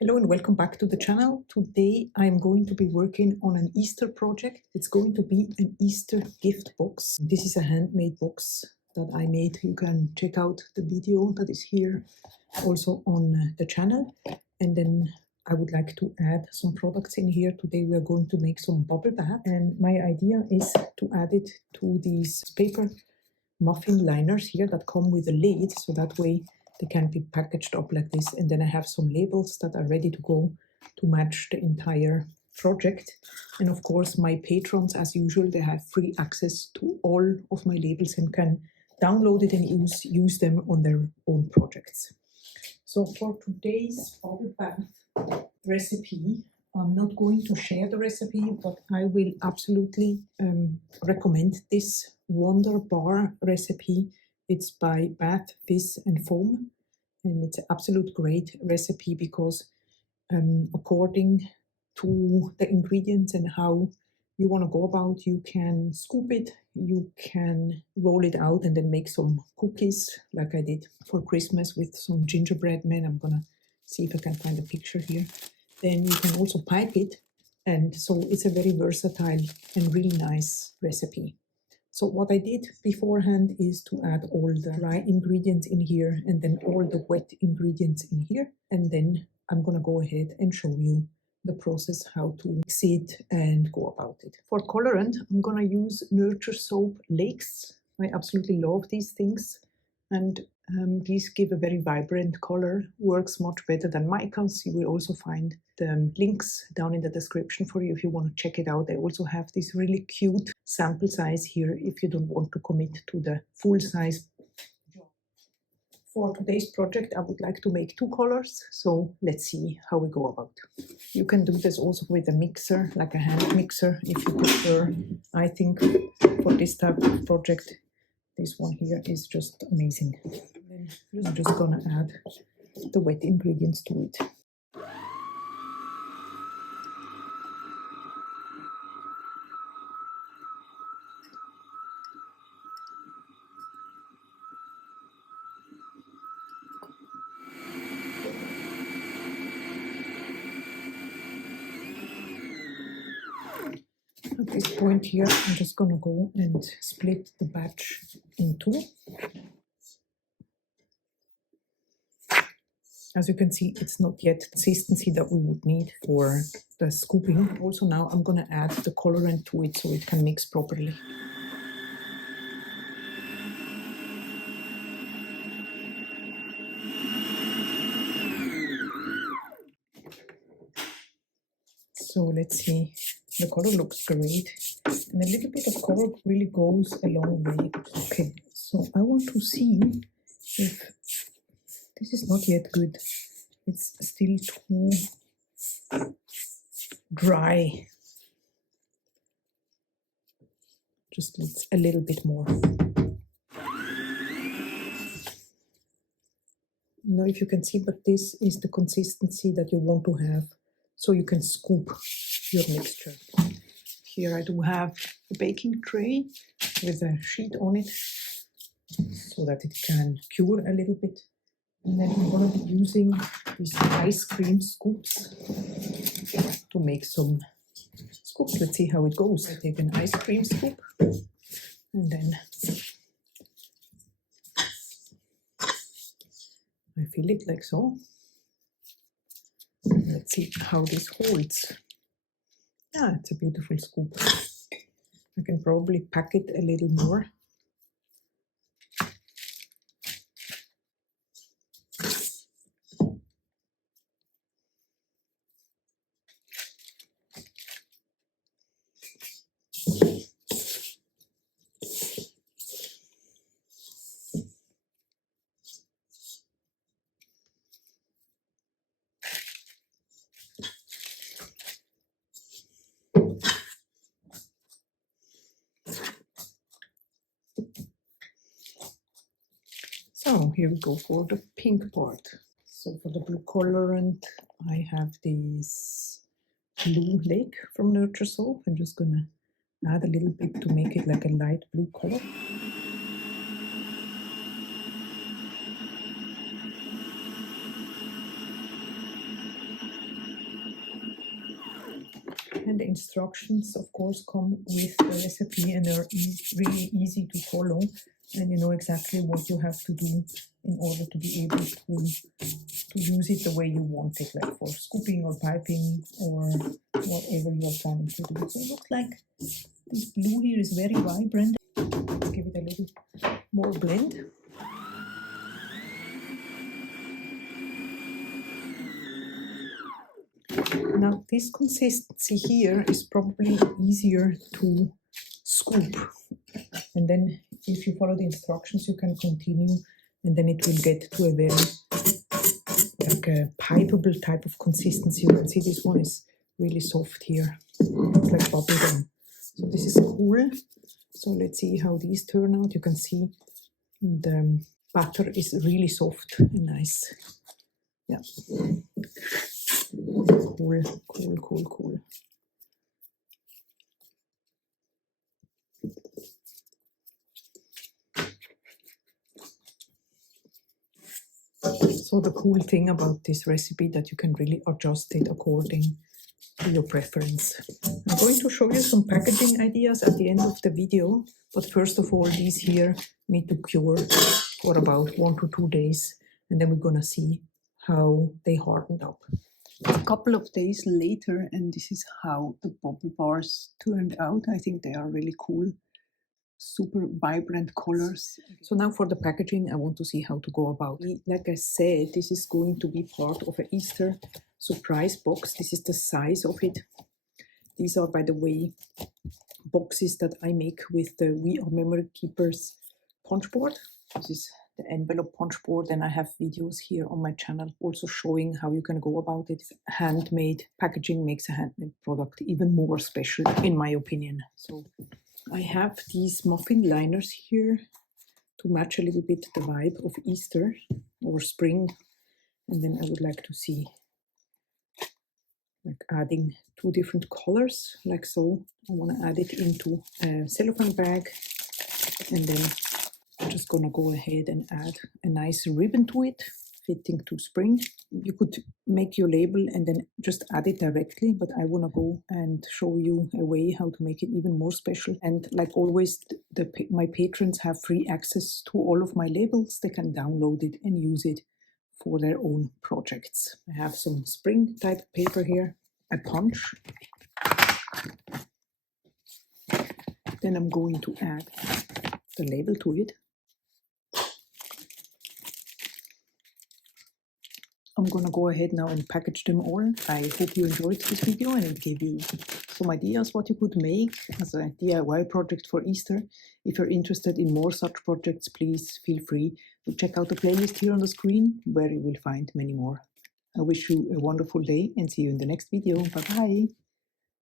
Hello and welcome back to the channel. Today I'm going to be working on an Easter project. It's going to be an Easter gift box. This is a handmade box that I made. You can check out the video that is here also on the channel. And then I would like to add some products in here. Today we are going to make some bubble bath. And my idea is to add it to these paper muffin liners here that come with a lid, so that way they can be packaged up like this. And then I have some labels that are ready to go to match the entire project. And of course, my patrons, as usual, they have free access to all of my labels and can download it and use them on their own projects. So for today's bubble bath recipe, I'm not going to share the recipe, but I will absolutely recommend this Wonder Bar recipe. It's by Bath, Fizz and Foam, and it's an absolute great recipe because according to the ingredients and how you want to go about, you can scoop it, you can roll it out and then make some cookies like I did for Christmas with some gingerbread men. I'm gonna see if I can find a picture here. Then you can also pipe it, and so it's a very versatile and really nice recipe. So what I did beforehand is to add all the dry ingredients in here and then all the wet ingredients in here, and then I'm gonna go ahead and show you the process how to mix it and go about it. For colorant, I'm gonna use Nurture Soap Lakes. I absolutely love these things, and these give a very vibrant color, works much better than micas. You will also find the links down in the description for you if you want to check it out. I also have this really cute sample size here if you don't want to commit to the full size. For today's project, I would like to make 2 colors, so let's see how we go about. You can do this also with a mixer, like a hand mixer, if you prefer. I think for this type of project, this one here is just amazing. Then I'm just gonna add the wet ingredients to it. At this point here, I'm just gonna go and split the batch in 2. As you can see, it's not yet consistency that we would need for the scooping. Also now I'm gonna add the colorant to it so it can mix properly. So let's see, the color looks great. And a little bit of color really goes a long way. Okay, so I want to see if this is not yet good. It's still too dry. Just a little bit more. Now if you can see, but this is the consistency that you want to have so you can scoop your mixture. Here I do have a baking tray with a sheet on it so that it can cure a little bit. And then I'm going to be using these ice cream scoops to make some scoops. Let's see how it goes. I take an ice cream scoop and then I fill it like so. Let's see how this holds. Yeah, it's a beautiful scoop. I can probably pack it a little more. So here we go for the pink part. So for the blue colorant, I have this blue lake from Nurture Soap. I'm just gonna add a little bit to make it like a light blue color. and the instructions of course come with the recipe, and they're really easy to follow, and you know exactly what you have to do in order to be able to use it the way you want it, like for scooping or piping or whatever you're planning to do. So it looks like this blue here is very vibrant. Let's give it a little more blend. Now this consistency here is probably easier to scoop, and then if you follow the instructions you can continue, and then it will get to a very like a pipeable type of consistency. You can see this one is really soft here, it's like bubble gum. So this is cool. So let's see how these turn out. You can see the batter is really soft and nice. Yeah. Cool, cool, cool, cool. So the cool thing about this recipe that you can really adjust it according to your preference. I'm going to show you some packaging ideas at the end of the video, but first of all these here need to cure for about 1 to 2 days, and then we're gonna see how they hardened up. A couple of days later, and this is how the bubble bars turned out. I think they are really cool, super vibrant colors. So now for the packaging, I want to see how to go about it. Like I said, this is going to be part of an Easter surprise box. This is the size of it. These are, by the way, boxes that I make with the We Are Memory Keepers punch board. This is the envelope punch board, and I have videos here on my channel also showing how you can go about it. Handmade packaging makes a handmade product even more special, in my opinion. So I have these muffin liners here to match a little bit the vibe of Easter or spring, and then I would like to see like adding 2 different colors like so. I want to add it into a cellophane bag, and then I'm just gonna go ahead and add a nice ribbon to it, fitting to spring. You could make your label and then just add it directly, but I wanna go and show you a way how to make it even more special. And like always, my patrons have free access to all of my labels. They can download it and use it for their own projects. I have some spring type paper here, a punch. Then I'm going to add the label to it. I'm gonna go ahead now and package them all. I hope you enjoyed this video and it gave you some ideas what you could make as a DIY project for Easter. If you're interested in more such projects, please feel free to check out the playlist here on the screen, where you will find many more. I wish you a wonderful day and see you in the next video. Bye bye.